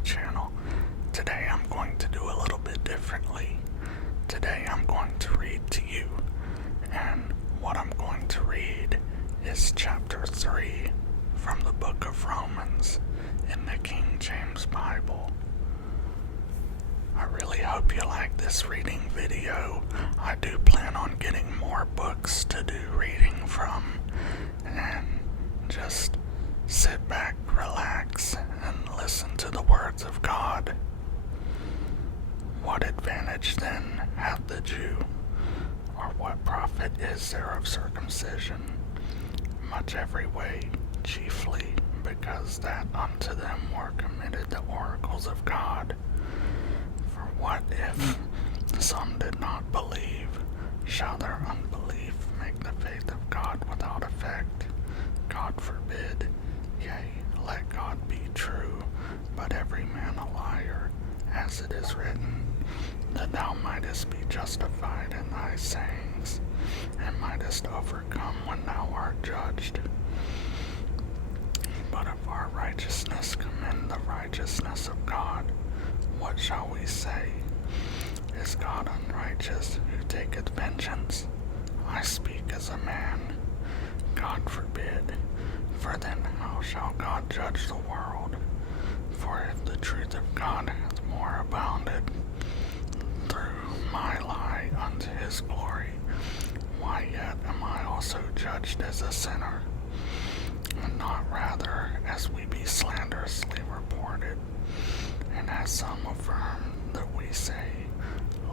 channel. Today I'm going to do a little bit differently. Today I'm going to read to you, and what I'm going to read is chapter 3 from the book of Romans in the King James Bible. I really hope you like this reading video. I do plan on getting more books to do reading from, and just sit back, relax, and listen to the words of God. What advantage then hath the Jew, or what profit is there of circumcision? Much every way, chiefly because that unto them were committed the oracles of God. For what if some did not believe? Shall their unbelief make the faith of God without effect? God forbid. Yea, let God be true, but every man a liar, as it is written, that thou mightest be justified in thy sayings, and mightest overcome when thou art judged. But if our righteousness commend the righteousness of God, what shall we say? Is God unrighteous, who taketh vengeance? I speak as a man. God forbid. For then how shall God judge the world? For if the truth of God hath more abounded through my lie unto his glory, why yet am I also judged as a sinner? And not rather as we be slanderously reported, and as some affirm that we say,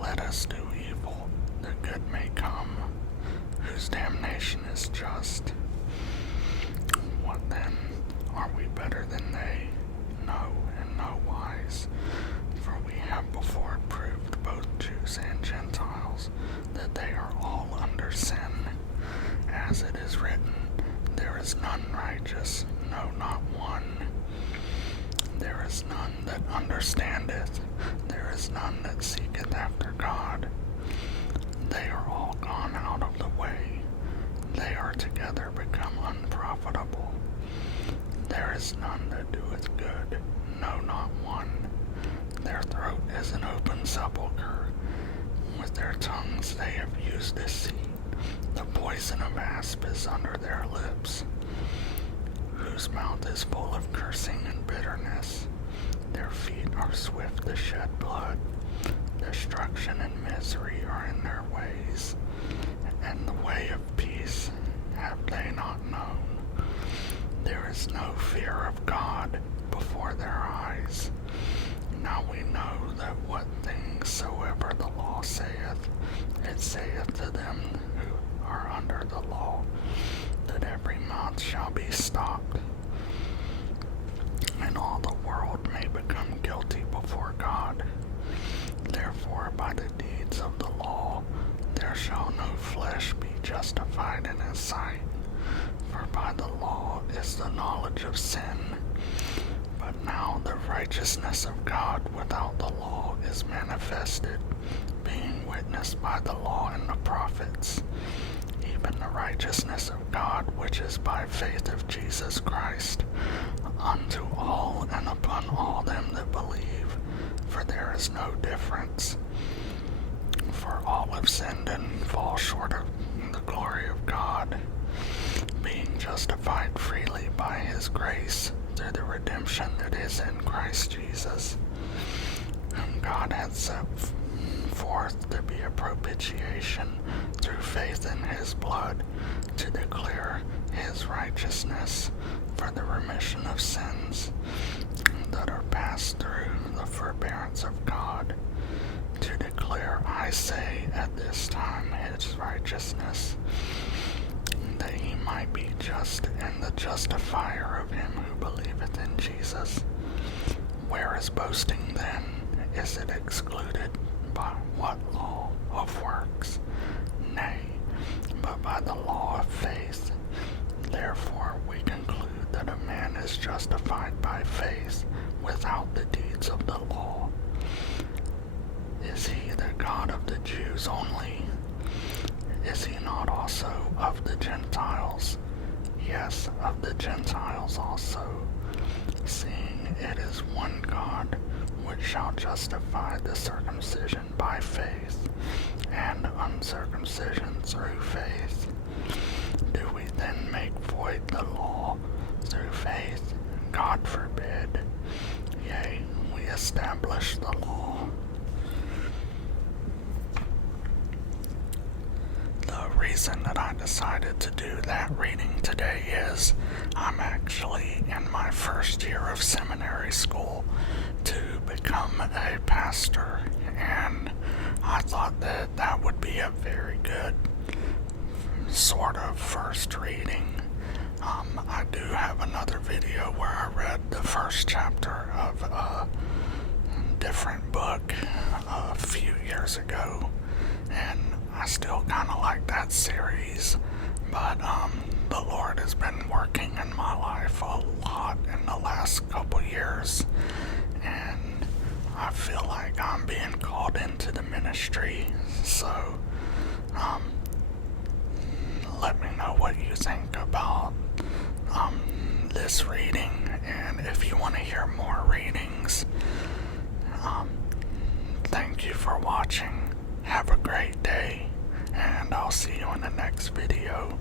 let us do evil, that good may come, whose damnation is just. What then? Are we better than they? No, in no wise. For we have before proved, both Jews and Gentiles, that they are all under sin. As it is written, there is none righteous, no, not one. There is none that understandeth, there is none that seeketh after God. They are all gone out of the way, they are together become unprofitable. There is none that doeth good, no, not one. Their throat is an open sepulchre, with their tongues they have used deceit. The poison of asp is under their lips, whose mouth is full of cursing and bitterness. Their feet are swift to shed blood. Destruction and misery are in their ways, and the way of peace have they not known. There is no fear of God before their eyes. Now we know that what things soever the law saith, it saith to them who are under the law, that every mouth shall be stopped, and all the world may become guilty before God. Therefore by the deeds of the law there shall no flesh be justified in his sight, for by the law is the knowledge of sin. But now the righteousness of God without the law is manifested, being witnessed by the law and the prophets, even the righteousness of God which is by faith of Jesus Christ, unto all and upon all them that believe, for there is no difference. For all have sinned and fall short of the glory of God, being justified freely by his grace through the redemption that is in Christ Jesus, whom God hath set forth to be a propitiation through faith in his blood, to declare his righteousness for the remission of sins that are passed through the forbearance of God, to declare, I say, at this time his righteousness, that he might be just and the justifier of him who believeth in Jesus. Where is boasting then? Is it excluded? By what law? Of works? Nay, but by the law of faith. Therefore we conclude that a man is justified by faith without the deeds of the law. Is he the God of the Jews only? Is he not also of the Gentiles? Yes, of the Gentiles also, seeing it is one God shall justify the circumcision by faith, and uncircumcision through faith. Do we then make void the law through faith? God forbid. Yea, we establish the law. The reason that I decided to do that reading today is I'm actually in my first year of seminary school to become a pastor, and I thought that that would be a very good sort of first reading. I do have another video where I read the first chapter of a different book a few years ago, and I still kind of like that series, but the Lord has been working in my life a lot in the last couple years, and I feel like I'm being called into the ministry. So let me know what you think about this reading, and if you want to hear more readings. Thank you for watching. Have a great day, and I'll see you in the next video.